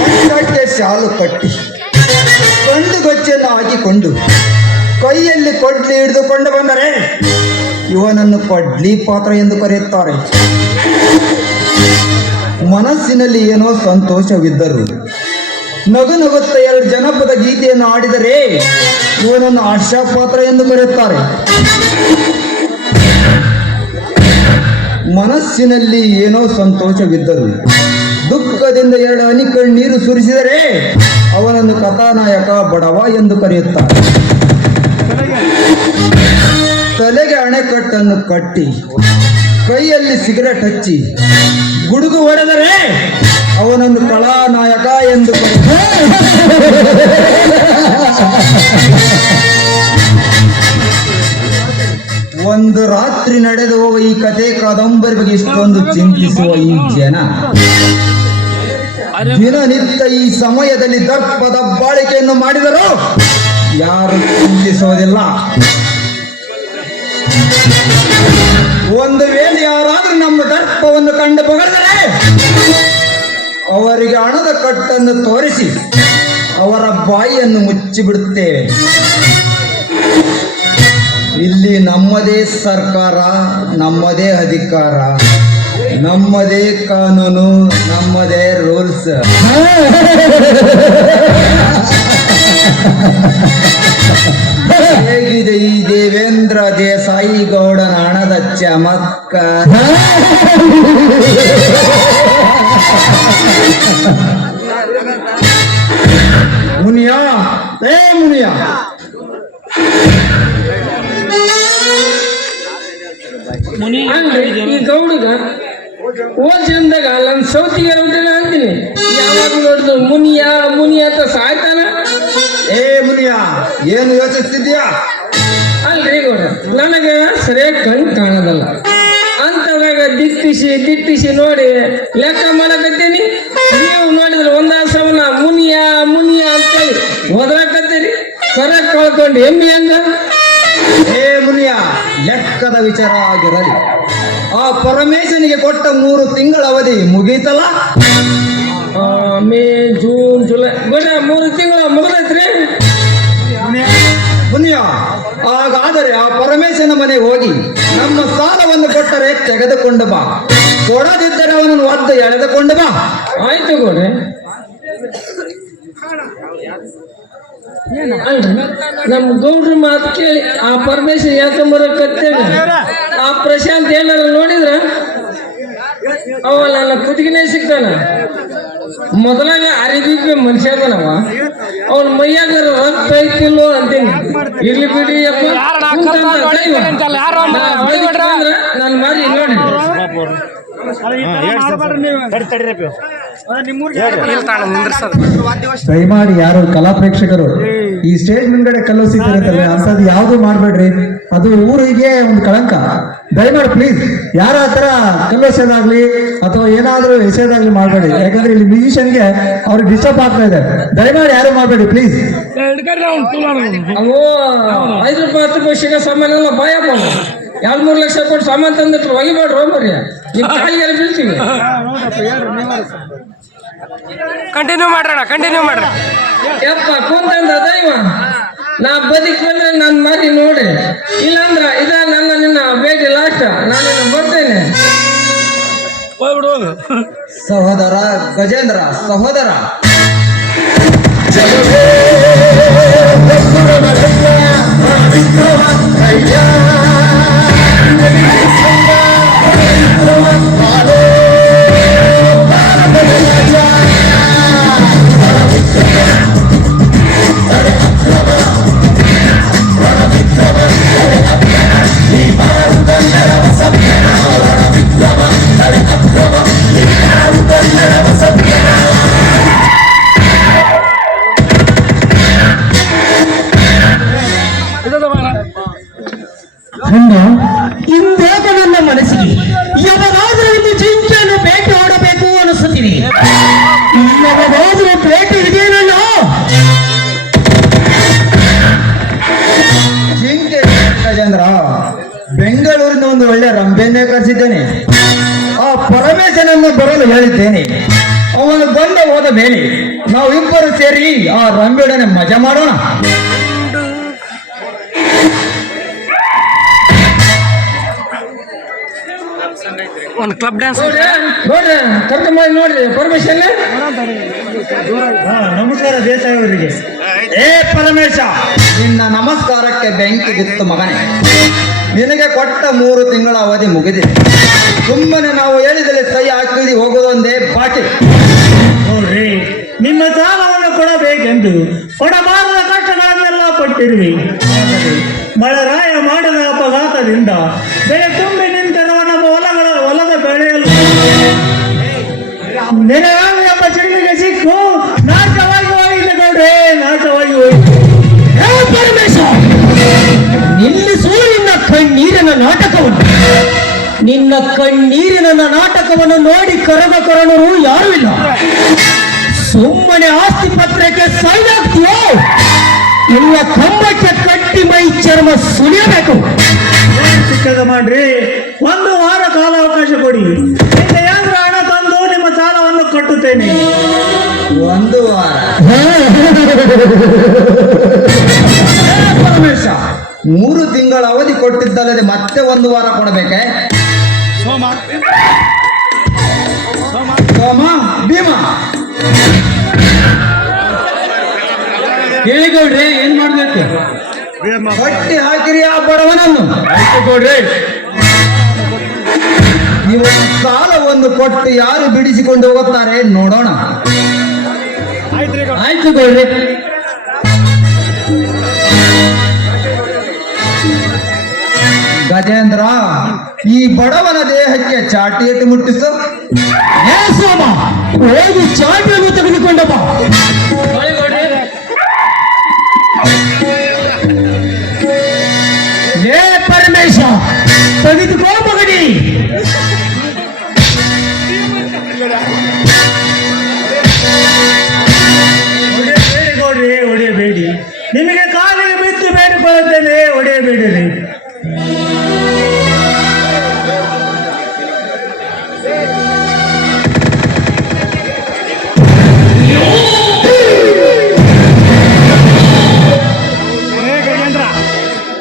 ಕೊಂಡಕ್ಕೆ ಶಾಲು ಕಟ್ಟಿ ಗಂಡುಗೊಚ್ಚೆಯನ್ನು ಹಾಕಿಕೊಂಡು ಕೈಯಲ್ಲಿ ಕೊಡ್ಲಿ ಹಿಡಿದುಕೊಂಡು ಬಂದರೆ ಇವನನ್ನು ಕೊಡ್ಲಿ ಪಾತ್ರ ಎಂದು ಕರೆಯುತ್ತಾರೆ. ಮನಸ್ಸಿನಲ್ಲಿ ಏನೋ ಸಂತೋಷವಿದ್ದರು ನಗು ನಗುತ್ತ 2 ಜನಪದ ಗೀತೆಯನ್ನು ಆಡಿದರೆ ಇವನನ್ನು ಆಶಾಪಾತ್ರ ಎಂದು ಕರೆಯುತ್ತಾರೆ. ಮನಸ್ಸಿನಲ್ಲಿ ಏನೋ ಸಂತೋಷವಿದ್ದರು ದುಃಖದಿಂದ 2 ಹನಿ ಕಣ್ಣೀರು ಸುರಿಸಿದರೆ ಅವನನ್ನು ಕಥಾನಾಯಕ ಬಡವ ಎಂದು ಕರೆಯುತ್ತಾರೆ. ತಲೆಗೆ ಅಣೆಕಟ್ಟನ್ನು ಕಟ್ಟಿ ಕೈಯಲ್ಲಿ ಸಿಗರೆಟ್ ಹಚ್ಚಿ ಗುಡುಗು ಹೊಡೆದರೆ ಅವನನ್ನು ಕಲಾನಾಯಕ ಎಂದು ಒಂದು ರಾತ್ರಿ ನಡೆದು ಹೋಗುವ ಈ ಕಥೆ ಕಾದಂಬರಿ ಬಗ್ಗೆ ಇಷ್ಟೊಂದು ಚಿಂತಿಸುವ ಈ ಜನ ದಿನನಿತ್ಯ ಈ ಸಮಯದಲ್ಲಿ ದರ್ಪ ದಬ್ಬಾಳಿಕೆಯನ್ನು ಮಾಡಿದರೂ ಯಾರು ಚಿಂತಿಸುವುದಿಲ್ಲ. ಒಂದು ವೇಳೆ ಯಾರಾದ್ರೂ ನಮ್ಮ ದರ್ಪವನ್ನು ಕಂಡು ಬಗೆದರೆ ಅವರಿಗೆ ಹಣದ ಕಟ್ಟನ್ನು ತೋರಿಸಿ ಅವರ ಬಾಯಿಯನ್ನು ಮುಚ್ಚಿಬಿಡುತ್ತೇವೆ. ಇಲ್ಲಿ ನಮ್ಮದೇ ಸರ್ಕಾರ, ನಮ್ಮದೇ ಅಧಿಕಾರ, ನಮ್ಮದೇ ಕಾನೂನು, ನಮ್ಮದೇ ರೂಲ್ಸ್. ಹೇಗಿದೆ ಈ ದೇವೇಂದ್ರ ದೇಸಾಯಿ ಗೌಡನ ಹಣದ ಚಮತ್ಕಾರ? ಮುನಿಯಾ, ಮುನಿಯಾ, ಈ ಗೌಡಗ ಓದ್ ಚಂದಾಗ ನನ್ನ ಸೌತಿಗೆ ಊಟನ ಅಂತೀನಿ. ಯಾವಾಗ ನೋಡಿದ್ರು ಮುನಿಯಾ ಮುನಿಯಾ ಅಂತ ಸಾಯ್ತಾನ. ಮುನಿಯಾ, ಏನು ಯೋಚಿಸ್ತಿದ್ಯಾ? ಅಲ್ರಿ ಗೌಡ, ನನಗೆ ಸರಿಯಾಗಿ ಕಣ್ ಕಾಣೋದಲ್ಲ. ಅಂತದಾಗ ದಿಟ್ಟಿಸಿ ನೋಡಿ ಲೆಕ್ಕ ಮಾಡಕತ್ತೀನಿ. ನೀವು ನೋಡಿದ್ರೆ ಒಂದಾಸವನ ಮುನಿಯಾ ಮುನಿಯಾ ಅಂತೇಳಿ ಒದರಾಕತ್ತೀರಿ. ಕರೆ ಕಳ್ಕೊಂಡು ಎಮ್ಮಿ ಹಂಗ. ಮುನಿಯಾ, ಲೆಕ್ಕದ ವಿಚಾರ ಆಗಿರಲಿ. ಆ ಪರಮೇಶನಿಗೆ ಕೊಟ್ಟ 3 ತಿಂಗಳ ಅವಧಿ ಮುಗೀತಲ್ಲ? ಮೇ, ಜೂನ್, ಜುಲೈ ಗೌಡ 3 ತಿಂಗಳ ಮುಗಿದೈತ್ರಿ. ಮುನಿಯಾ, ಹಾಗಾದರೆ ಆ ಪರಮೇಶನ ಮನೆಗೆ ಹೋಗಿ ನಮ್ಮ ಸಾಲವನ್ನು ಕೊಟ್ಟರೆ ತೆಗೆದುಕೊಂಡು ಬಾ, ಕೊಡದಿದ್ದರೆ ಅವನನ್ನು ಒದ್ದು ಎಳೆದುಕೊಂಡು ಬಾ. ಆಯ್ತು ಗೌಡ್ರೆ. ನಮ್ ಗೌಡ್ರ ಮಾತು ಕೇಳಿ ಆ ಪರಮೇಶ್ವರ ಯಾಕಂಬರಕತ್ತೇವೆ. ಆ ಪ್ರಶಾಂತ್ ಏನಾರ ನೋಡಿದ್ರ ಅವ ನನ್ನ ಕುತ್ತಿಗೆನೇ ಸಿಗ್ತಾನ. ಮೊದಲಾಗ ಅರಿಬಿ ಮನುಷ್ಯ ಅದನವ, ಅವನ ಮೈಯಾಗ ರಕ್ತ ಐತಿಲ್ಲೋ ಅಂತೀನಿ. ಇರ್ಲಿ ಬಿಡಿ ನಾನು ಮಾರಿ ನೋಡಿ. ದಯಮಾಡಿ ಯಾರು ಕಲಾ ಪ್ರೇಕ್ಷಕರು ಈ ಸ್ಟೇಜ್ ಮುಂದ್ಗಡೆ ಕಲ್ಲೋಸಿದ್ದಾರೆ ಅಂತದ್ದು ಯಾವ್ದು ಮಾಡ್ಬೇಡ್ರಿ. ಅದು ಊರಿಗೆ ಒಂದು ಕಳಂಕ. ದಯಮಾಡಿ ಪ್ಲೀಸ್ ಯಾರ ಹತ್ರ ಕಲ್ಲೋಸೋದಾಗ್ಲಿ ಅಥವಾ ಏನಾದ್ರೂ ಎಸೆಯೋದಾಗ್ಲಿ ಮಾಡ್ಬೇಡಿ. ಯಾಕಂದ್ರೆ ಇಲ್ಲಿ ಮ್ಯೂಸಿಷಿಯನ್ಗೆ ಅವ್ರಿಗೆ ಡಿಸ್ಟರ್ಬ್ ಆಗ್ತಾ ಇದೆ. ದಯಮಾಡಿ ಯಾರು ಮಾಡ್ಬೇಡಿ ಪ್ಲೀಸ್. ಅವು 5 ರೂಪಾಯಿ 10 ರೂಪಾಯಿ ಸಿಗೋ ಸಾಮಾನೆಲ್ಲ ಬಾಯಪ್ಪ. 2-3 ಲಕ್ಷ ಕೊಟ್ಟು ಸಾಮಾನು ತಂದಿಟ್ರು ಒಗಿಬೇಡ್ರು ಮರ್ಯ. ಕಾಯಿಗೆಲ್ಲ ಬೀಳ್ತೀವಿ. ಕಂಟಿನ್ಯೂ ಮಾಡ್ರಣ, ಕಂಟಿನ್ಯೂ ಮಾಡ್ರಿ. ಯಪ್ಪ ಕುಂತಂದ ದೈವ, ನಾ ಬದುಕಿ ಬಂದ್ರೆ ನಾನು ಮಾರಿ ನೋಡಿ. ಇಲ್ಲಾಂದ್ರ ಇದ ನನ್ನ ನಿನ್ನ ಭೇಟಿ ಲಾಸ್ಟ್. ನಾನು ಬರ್ತೇನೆ. ಸಹೋದರ ಗಜೇಂದ್ರ, ಸಹೋದರ ಇಂದೇಕ ನನ್ನ ಮನಸ್ಸಿಗೆ ಯಾವಾಗಾದ್ರೂ ಒಂದು ಜಿಂಕೆಯನ್ನು ಬೇಟೆ ಆಡಬೇಕು ಅನಿಸುತ್ತೀನಿ. ಯಾವಾಗಾದ್ರೂ ಬೇಟೆ ಇದೆಯಲ್ಲ. ಜಿಂಕೆ ಗಜೇಂದ್ರ, ಬೆಂಗಳೂರಿನ ಒಂದು ಒಳ್ಳೆ ರಂಬೆಯನ್ನೇ ಕರೆಸಿದ್ದೇನೆ. ಆ ಪರಮೇಶನನ್ನು ಬರಲು ಹೇಳಿದ್ದೇನೆ. ಅವನು ಬಂದ ಹೋದ ಮೇಲೆ ನಾವು ಇಬ್ಬರು ಸೇರಿ ಆ ರಂಬೆಡನೆ ಮಜಾ ಮಾಡೋಣ. ಒಂದು ಕ್ಲಬ್ ಡ್ಯಾನ್ಸ್ ನೋಡ್ರಿ ಕರ್ಕ ಮಾಡಿ ನೋಡ್ರಿ ಪರ್ಮಿಷನ್. ನಮಸ್ಕಾರ ದೇಸಾಯಿ ಅವರಿಗೆ. ಏ ಪರಮೇಶ, ನಿನ್ನ ನಮಸ್ಕಾರಕ್ಕೆ ಬೆಂಕಿ ಬಿತ್ತು ಮಗನೇ. ನಿನಗೆ ಕೊಟ್ಟ 3 ತಿಂಗಳ ಅವಧಿ ಮುಗಿದಿದೆ. ಸುಮ್ಮನೆ ನಾವು ಹೇಳಿದಲ್ಲಿ ಸೈ ಹಾಕಿದಿ ಹೋಗೋದೊಂದೇ ಬಾಕಿ. ನೋಡ್ರಿ, ನಿಮ್ಮ ಸಾಲವನ್ನು ಕೊಡಬೇಕೆಂದು ಕೊಡಬಾರದ ಕಷ್ಟಗಳನ್ನೆಲ್ಲ ಪಟ್ಟಿರುವಿ. ಮಳೆರಾಯ ಮಾಡಿದ ಅಪಘಾತದಿಂದ ಬೆಳೆ ತುಂಬಿ ನಿಂತಿರುವ ನಮ್ಮ ಹೊಲದ ಬೆಳೆಯಲು ನೆನರಾಗಿ ಎಂಬ ಚಿಡಿಮಿಗೆ ಸಿಕ್ಕು ನಾಶವಾಗಿ ಹೋಗಿದೆ ನೋಡ್ರಿ, ನಾಶವಾಗಿ ಹೋಯಿತು. ಪರಮೇಶ, ನಿಲ್ಲಿಸು ನಿನ್ನ ಕಣ್ಣೀರಿನ ನಾಟಕವನ್ನು. ನಿನ್ನ ಕಣ್ಣೀರಿನ ನಾಟಕವನ್ನು ನೋಡಿ ಕರಗಕರಣರು ಯಾರೂ ಇಲ್ಲ. ಸುಮ್ಮನೆ ಆಸ್ತಿ ಪತ್ರಕ್ಕೆ ಸೈನ್ ಆಗ್ತೀಯೋ ಇಲ್ಲ ಕಂಬಕ್ಕೆ ಕಟ್ಟಿ ಮೈ ಚರ್ಮ ಸುಲಿಯಬೇಕು. ಚಿಕ್ಕದ ಮಾಡ್ರಿ, 1 ವಾರ ಕಾಲಾವಕಾಶ ಕೊಡಿ. ಏನಾದ್ರೂ ಹಣ ತಂದು ನಿಮ್ಮ ಸಾಲವನ್ನು ಕಟ್ಟುತ್ತೇನೆ. 1 ವಾರ? ಪರಮೇಶ, 3 ತಿಂಗಳ ಅವಧಿ ಕೊಟ್ಟಿದ್ದಲ್ಲದೆ ಮತ್ತೆ 1 ವಾರ ಕೊಡಬೇಕೆ? ಸೋಮ, ಭೀಮ, ಹೇಳಿಕೊಡ್ರಿ, ಏನ್ ಮಾಡ್ಬೇಕು? ಹೊಟ್ಟಿ ಹಾಕಿರಿ ಆ ಬಡವನನ್ನು. ಕೊಡ್ರಿ. ಇವತ್ತು ಸಾಲವನ್ನು ಕೊಟ್ಟು ಯಾರು ಬಿಡಿಸಿಕೊಂಡು ಹೋಗುತ್ತಾರೆ ನೋಡೋಣ. ಆಯ್ತು ಕೊಡ್ರಿ. ಗಜೇಂದ್ರ, ಈ ಬಡವನ ದೇಹಕ್ಕೆ ಚಾಟಿಯಟ್ಟು ಮುಟ್ಟಿಸು. ಏ ಸೋಮ, ಹೋಗಿ ಚಾಟಿಯನ್ನು ತೆಗೆದುಕೊಂಡ ಬಾ. ಏ ಪರಮೇಶ, ತೆಗೆದುಕೋ ಮಗನಿ. ಹೊಡೆಯಬೇಡಿ, ಹೊಡೆಯಬೇಡಿ. ನಿಮಗೆ ಕಾಲಿಗೆ ಬಿದ್ದು ಬೇಡಿಕೊಳ್ಳುತ್ತೇನೆ, ಹೊಡೆಯಬೇಡಿರಿ.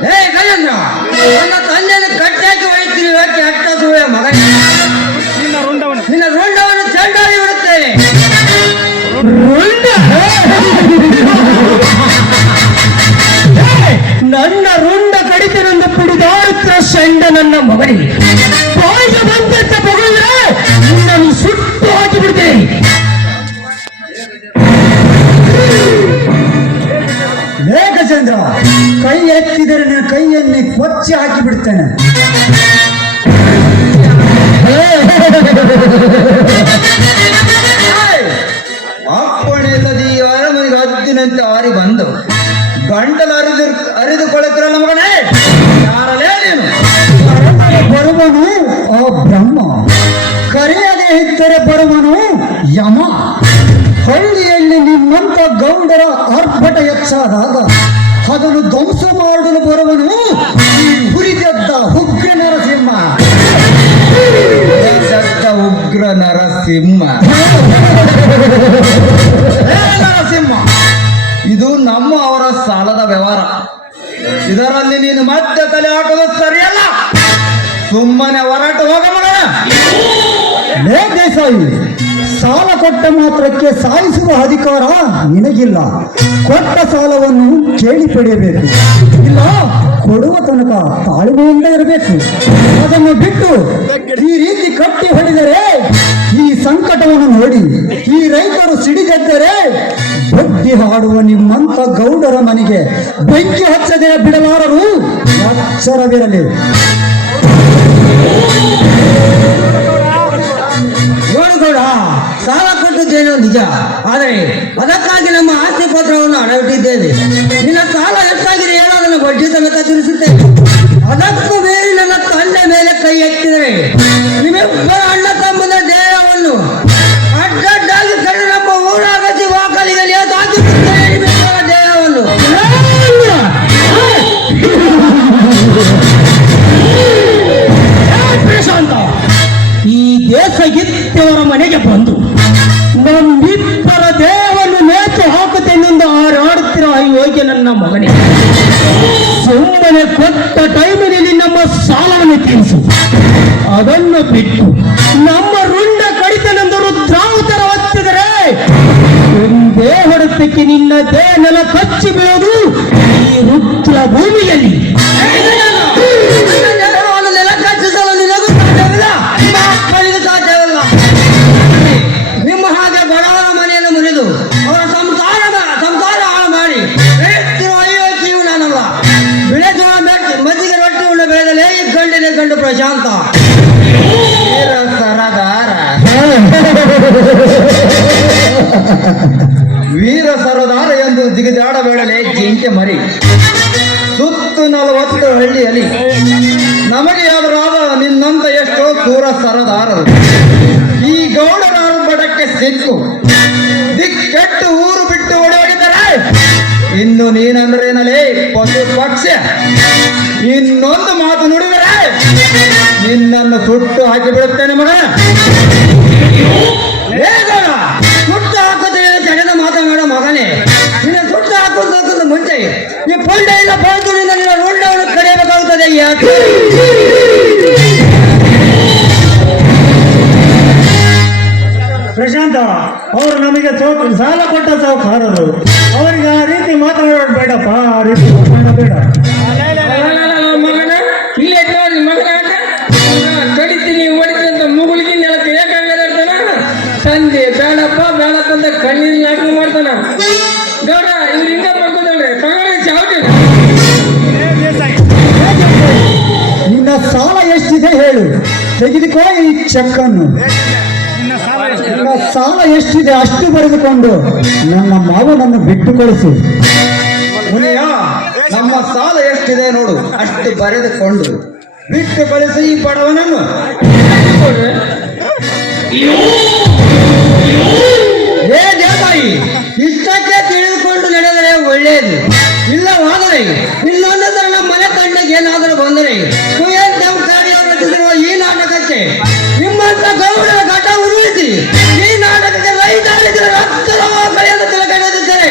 ಹೇ ಗಜೇಂದ್ರ, ನನ್ನ ತಂದೆಯನ್ನು ಗಟ್ಟಿಯಾಗಿ ಹೊಡಿತೀರಿ. ಯಾಕೆ ಹಟ್ಟ ಸುಳ್ಳ ಮಗನೇ? ನಿನ್ನ ರುಂಡವನ್ನು ಚೆಂಡಾಡಿ ಬಿಡುತ್ತೇನೆ. ನನ್ನ ರುಂಡ ಕಡಿತನೊಂದು ಪುಡಿದಾಡುತ್ತ ಶಂಡ ನನ್ನ ಮಗನಿಗೆ ಬಾಯಿಗೆ ಬಂದಂತ ಮಗಳಿದ್ರೆ ನಿನ್ನನ್ನು ಸುಟ್ಟು ಹಾಕಿ ಬಿಡ್ತೇನೆ. ಗಜೇಂದ್ರ, ಕೈ ಎತ್ತಿದರೆ ನನ್ನ ಕೈಯನ್ನೇ ಕೊಚ್ಚಿ ಹಾಕಿ ಬಿಡ್ತೇನೆ. ಅಪ್ಪಣೆ ಇಲ್ಲದೆ ಈ ಅರಮನೆಗೆ ಹದ್ದಿನಂತೆ ಹಾರಿ ಬಂದು ಗಂಟಲು ಅರಿದುಕೊಳ್ಳುತ್ತಿರಲ್ಲ ಮಗನೇ. ಯಾರಲೇ ನೀನು? ಬರುವನು ಆ ಬ್ರಹ್ಮ, ಕರೆಯದೇ ಇದ್ದರೆ ಬರುವನು ಯಮ. ಹಳ್ಳಿಯಲ್ಲಿ ನಿಮ್ಮಂತ ಗೌಡರ ಆರ್ಭಟ ಹೆಚ್ಚಾದಾಗ ಅದನ್ನು ಧ್ವಂಸ ಮಾಡಲು ಬರುವನು ಈ ಹುರಿದದ್ದ ಉಗ್ರ ನರಸಿಂಹ. ಉಗ್ರ ನರಸಿಂಹ. ನರಸಿಂಹ, ಇದು ನಮ್ಮ ಅವರ ಸಾಲದ ವ್ಯವಹಾರ. ಇದರಲ್ಲಿ ನೀನು ಮತ್ತೆ ತಲೆ ಹಾಕೋದು ಸರಿಯಲ್ಲ. ಸುಮ್ಮನೆ ಹೊರಟು ಹೋಗ ಮಗನ. ಲೇ ದೇಸಾಯಿ, ಸಾಲ ಕೊಟ್ಟ ಮಾತ್ರಕ್ಕೆ ಸಾಯಿಸುವ ಅಧಿಕಾರ ನಿನಗಿಲ್ಲ. ಕೊಟ್ಟ ಸಾಲವನ್ನು ಕೇಳಿ ಪಡೆಯಬೇಕು, ಇಲ್ಲ ಕೊಡುವ ತನಕ ತಾಳ್ಮೆಯಿಂದ ಇರಬೇಕು. ಅದನ್ನು ಬಿಟ್ಟು ಈ ರೀತಿ ಕಟ್ಟಿ ಹೊಡೆದರೆ, ಈ ಸಂಕಟವನ್ನು ನೋಡಿ ಈ ರೈತರು ಸಿಡಿದೆದ್ದರೆ ಬಡ್ಡಿ ಹಾಡುವ ನಿಮ್ಮಂತ ಗೌಡರ ಮನೆಗೆ ಬೆಂಕಿ ಹಚ್ಚದೆ ಬಿಡಲಾರರು. ಎಚ್ಚರವಿರಲಿ. ನೋಡುಗೌಡ, ಸಾಲ ಕೊಟ್ಟಿದ್ದೇನೋ ನಿಜ, ಆದರೆ ಅದಕ್ಕಾಗಿ ನಮ್ಮ ಆಸ್ತಿ ಪತ್ರವನ್ನು ಅಡವಿಟ್ಟಿದ್ದೇವೆ. ನಿನ್ನ ಸಾಲ ಎಷ್ಟಾಗಿದೆ ಹೇಳೋದನ್ನು ಬಡ್ಡಿ ಸಮೇತ ತಿಳಿಸುತ್ತೇವೆ. ಅದಕ್ಕೂ ಬೇರೆ ನನ್ನ ತಂದೆ ಮೇಲೆ ಕೈ ಎತ್ತಿದರೆ ನಿಮ್ಮಿಬ್ಬರ ಅಣ್ಣ ತಮ್ಮನ ದೇಹವನ್ನು ಅಡ್ಡಡ್ಡಾಗಿ ಕಡೆ ನಮ್ಮ ಊರಾಗತಿ ವಾಕಲಿಗೆ ನೇತಾಕಿಸುತ್ತೇನೆ. ನಿಮ್ಮಿಬ್ಬರ ದೇಹವನ್ನು ಪ್ರಶಾಂತ, ಈ ದೇಶ ಇತ್ತವರ ಮನೆಗೆ ಬಂದು ನಮ್ಮಿಬ್ಬರ ದೇಹವನ್ನು ನೇತು ಹಾಕುತ್ತೇನೆಂದು ಹಾರಾಡುತ್ತಿರೋ ಅಯೋಗ್ಯ ನನ್ನ ಮಗನೇ, ಸುಮ್ಮನೆ ಕೊಟ್ಟ ಟೈಮಿನಲ್ಲಿ ನಮ್ಮ ಸಾಲವನ್ನು ತೀರಿಸು. ಅದನ್ನು ಬಿಟ್ಟು ನಮ್ಮ ರುಂಡ ಕಡಿತನೆಂದು ರುದ್ರಾವತಾರ ಹೊತ್ತಿದರೆ ಒಂದೇ ಹೊಡೆತಕ್ಕೆ ನಿನ್ನ ದೇಹನೆಲ್ಲ ಕಚ್ಚಿ ಬೀಳೋದು ಈ ರುದ್ರ ಭೂಮಿಯಲ್ಲಿ. ನೆಲ ಕಚ್ಚಿಸಲು ನಿನಗೂ ಸಾಧ್ಯವಿಲ್ಲ, ಮಕ್ಕಳಿಗೂ ಸಾಧ್ಯವಿಲ್ಲ. ನಿಮ್ಮ ಹಾಗೆ ಬಡವರ ಮನೆಯನ್ನು ಮುರಿದು ಅವರ ಸಂಸಾರ ಹಾಳು ಮಾಡಿ ಬೆಳೆಯುತ್ತಿರುವ ಅಯೋಗ್ಯವು ನಾನಲ್ಲ. ಬೆಳೆದ ಮಜ್ಜಿಗೆ ರೊಟ್ಟಿ ಉಂಡ ಬೆಳೆದಲೇ ಈ ಗಂಡಿನ ಗಂಡು ಪ್ರಶಾಂತ ವೀರ ಸರದಾರ. ವೀರ ಸರದಾರ ಎಂದು ಜಿಗಿದಾಡಬೇಡಲೇ ಜಿಂಕೆ ಮರಿ. ಸುತ್ತು 40 ಹಳ್ಳಿಯಲ್ಲಿ ನಮಗೆ ಯಾವ್ದಾದ ನಿನ್ನಂತ ಎಷ್ಟೋ ಸೂರ ಸರದಾರರು. ಈ ಗೌಡರ ಅರ್ಬಡಕ್ಕೆ ಸಿಕ್ಕು ದಿಕ್ಕೆಟ್ಟು ಊರು ಬಿಟ್ಟು ಓಡೋಗಿದ್ದಾರೆ. ಇನ್ನು ನೀನಂದ್ರೇನಲೇ ಪಶು ಪಕ್ಷ. ಇನ್ನೊಂದು ಮಾತು ನುಡಿದರೆ ನಿನ್ನನ್ನು ಸುಟ್ಟು ಹಾಕಿ ಬಿಡುತ್ತೇನೆ ಮಗ. ಹೇಗೋಣ ಸುಟ್ಟು ಹಾಕುತ್ತೇನೆ ಜಗದ ಮಾತನಾಡೋ ಮಗನೇ. ನಿನ್ನ ಸುಟ್ಟು ಹಾಕೋದಕ್ಕಿಂತ ಮುಂಚೆ ಈ ಪುಂಡೆಯಿಂದ ಪೊಳ್ತುನಿಂದ ನಿನ್ನ ರುಂಡವನ್ನು ಕಡಿಯಬೇಕಾಗುತ್ತದೆ. ಯಾಕೆ ಪ್ರಶಾಂತ ಅವರು ನಮಗೆ ಸಾಲ ಕೊಟ್ಟ ಸಾಹುಕಾರರು, ಅವರಿಗೆ ಆ ರೀತಿ ಮಾತನಾಡೋದು ಬೇಡಪ್ಪ. ಆ ರೀತಿ ಮಾತನಾಡಬೇಡ ಮಗನ ಇಲ್ಲೇ ನೋಡಿ ಮಗನ ಕಡಿತೀನಿ ಹೊಡಿತೀನಿ ಅಂತ ಮುಗುಳಿಗೆ ನೆಲಕ್ಕೆ ಏಕಾಗ್ತಾನ. ಸಂಜೆ ಬೇಡಪ್ಪ ಬೇಡಪ್ಪ ಅಂತ ಕಣ್ಣೀರು ನಾಲ್ಕು ಮಾಡ್ತಾನ. ಗೌಡ ಇವ್ರು ಹಿಂಗ ಬರ್ಕೋದಲ್ರಿ ತಗೊಳ್ಳಿ ಚಾವಟಿ. ನಿನ್ನ ಸಾಲ ಎಷ್ಟಿದೆ ಹೇಳು, ತೆಗೆದುಕೋ ಈ ಚೆಕ್ ಅನ್ನು. ನಿನ್ನ ಸಾಲ ಎಷ್ಟಿದೆ ಅಷ್ಟು ಬರೆದುಕೊಂಡು ನನ್ನ ಮಾವನನ್ನು ಬಿಟ್ಟು ಕಳಿಸು. ಮುನಿಯ ನಮ್ಮ ಸಾಲ ಎಷ್ಟಿದೆ ನೋಡು, ಅಷ್ಟು ಬರೆದುಕೊಂಡು ಬಿಟ್ಟು ಕಳಿಸಿ ಈ ಬಡವನನ್ನು. ಏ ದೇವತಾಯಿ, ಇಷ್ಟಕ್ಕೆ ತಿಳಿದುಕೊಂಡು ನಡೆದರೆ ಒಳ್ಳೆಯದು. ಇಲ್ಲವಾದರೆ ಇನ್ನೊಂದು ಸಲ ನಮ್ಮ ಮನೆ ತಂಡಕ್ಕೆ ಏನಾದರೂ ಬಂದರೆ ಕುಯನ್ ಕಾರ್ಯವನ್ನು ರಚಿಸಿರುವ ಈ ನಾಟಕಕ್ಕೆ ನಿಮ್ಮಂತ ಗೌರವ ಘಟ ಉರುಳಿಸಿ ಈ ನಾಟಕಕ್ಕೆ ರೈತಾಳಿಸಿದ ರಕ್ತದ ಕಳೆಯನ್ನು ತಿಳಕಡಿದಿದ್ದರೆ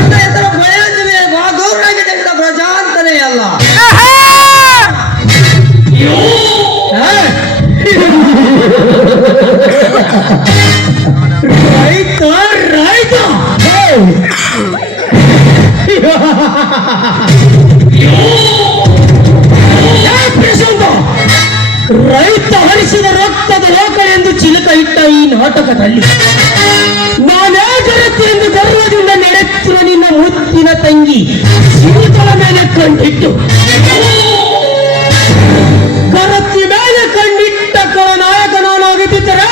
ನನ್ನ ಹೆಸರು ಬಯಸಿದೆ ಗೌರವಕ್ಕೆ ಪ್ರಶಾಂತನೇ ಅಲ್ಲ. ರೈತ ರೈತ ಪ್ರಶಾಂತ, ರೈತ ಹರಿಸಿದ ರಕ್ತದ ಓಕಳೆ ಎಂದು ಚಿಲಕ ಇಟ್ಟ ಈ ನಾಟಕದಲ್ಲಿ ನಾನೇ ಜಗತ್ತು ಎಂದು ಗರ್ವದಿಂದ ನಡೆಯುತ್ತಿರುವ ನಿನ್ನ ಮುತ್ತಿನ ತಂಗಿ ಸೀತಳ ಮೇಲೆ ಕಂಡಿಟ್ಟು ಕರತಿ ಮೇಲೆ ಕಂಡಿಟ್ಟ ನಾಯಕ ನಾನಾಗುತ್ತಿದ್ದರೆ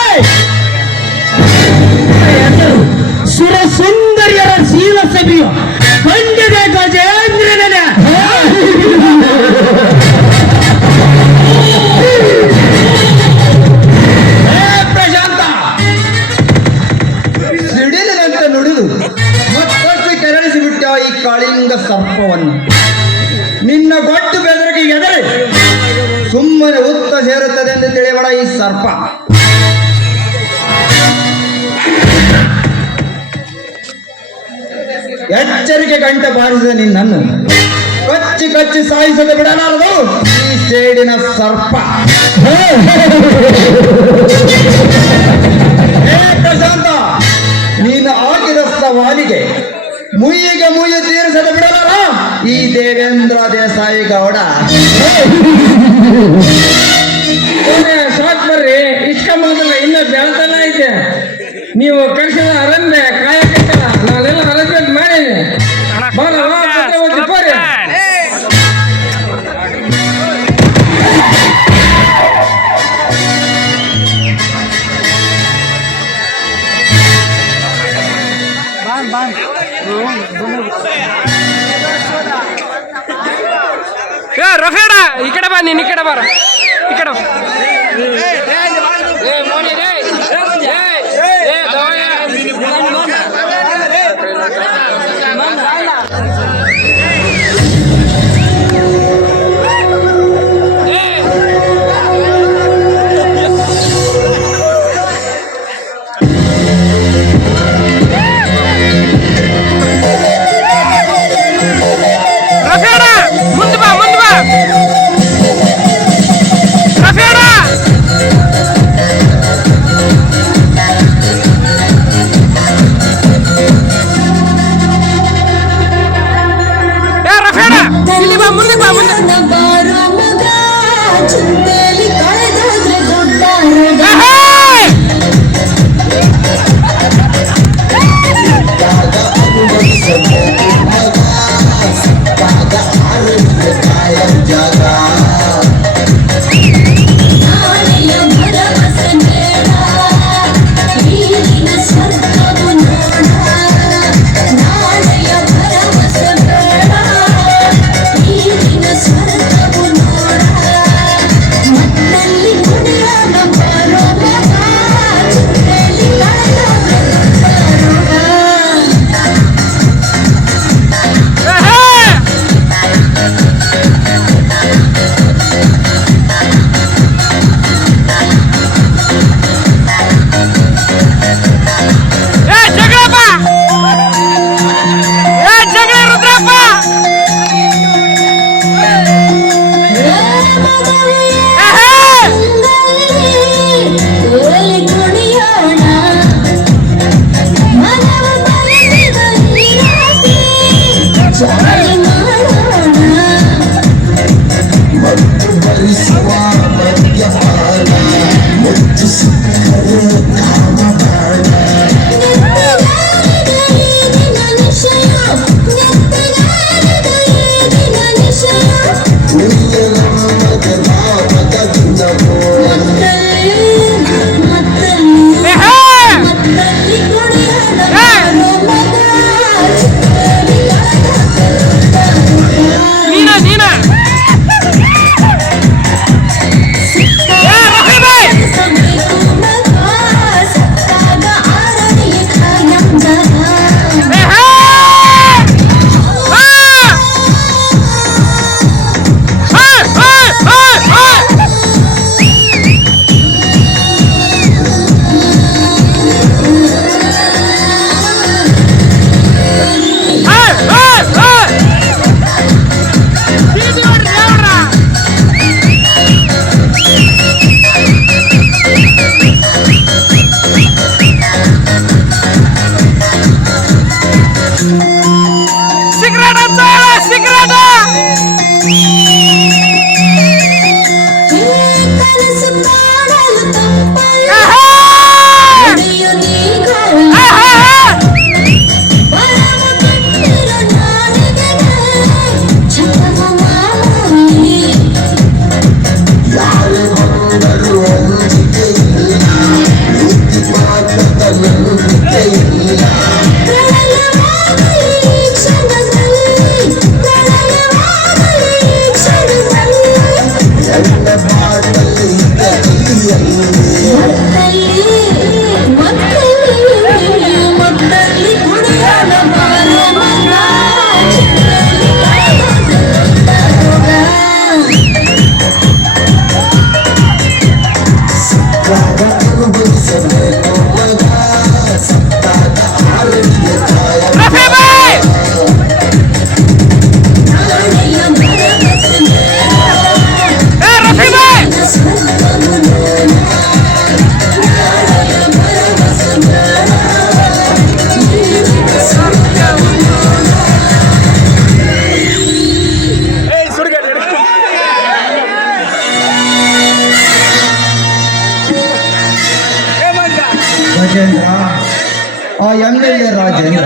ಹೆಸರು ಸುರ ಸುಂದರಿಯರ ಶೀಲ ಸಭೆಯ ಕಂಡಿದೆ ಗಜೇಂದ್ರನೇ. ಪ್ರಶಾಂತ, ಸಿಡಿಲಿನಂತೆ ನುಡಿದು ಮತ್ತಷ್ಟು ಕೆರಳಿಸಿಬಿಟ್ಟ ಈ ಕಾಳಿಂಗ ಸರ್ಪವನ್ನು. ನಿನ್ನ ಗೊಟ್ಟು ಬೆದರಿಗೆ ಎದರೆ ಸುಮ್ಮನೆ ಉತ್ತ ಸೇರುತ್ತದೆ ಎಂದು ತಿಳಿಯಬೇಡ ಈ ಸರ್ಪ. ಎಚ್ಚರಿಕೆ ಗಂಟೆ ಬಾರಿಸಿದ ನಿನ್ನನ್ನು ಕಚ್ಚಿ ಕಚ್ಚಿ ಸಾಯಿಸದೆ ಬಿಡಲಾರದು ಈ ಸೇಡಿನ ಸರ್ಪ. ಪ್ರಶಾಂತ, ನೀನು ಹಾಕಿದ ಸವಾಲಿಗೆ ಮುಯ್ಯಿಗೆ ಮುಯ್ಯಿ ತೀರಿಸದೆ ಬಿಡಲಾರ ಈ ದೇವೇಂದ್ರ ದೇಸಾಯಿ ಗೌಡ. ಸಾಕ್ ಬರ್ರಿ, ಇಸ್ಕೊಂಬಂದ್ರಲ್ಲ ಇನ್ನ ಬೆಳ್ತಾನ ಐತೆ. ನೀವು ಕರ್ಸಿದ ಅರಣ್ಯ ಕಾಯಕತ್ತಲ್ಲ, ನಾನೆಲ್ಲ ಅರೇಂಜ್ಮೆಂಟ್ ಮಾಡೀನಿ. ಬರ್ರಿ ರಫೇಡ ಈ ಕಡೆ ಬಾ, ನೀನ್ ಈ ಕಡೆ ಬಾರ, ಈ ಕಡೆ ರಾಜೇಂದ್ರ, ಆ MLA ರಾಜೇಂದ್ರ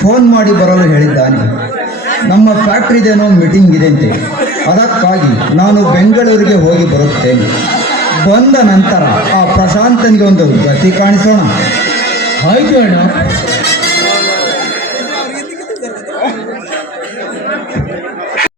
ಫೋನ್ ಮಾಡಿ ಬರಲು ಹೇಳಿದ್ದಾನೆ. ನಮ್ಮ ಫ್ಯಾಕ್ಟ್ರಿದೇನೋ ಮೀಟಿಂಗ್ ಇದೆಯಂತೆ, ಅದಕ್ಕಾಗಿ ನಾನು ಬೆಂಗಳೂರಿಗೆ ಹೋಗಿ ಬರುತ್ತೇನೆ. ಬಂದ ನಂತರ ಆ ಪ್ರಶಾಂತನಿಗೆ ಒಂದು ಗತಿ ಕಾಣಿಸೋಣ. ಆಯ್ತು ಅಣ್ಣ.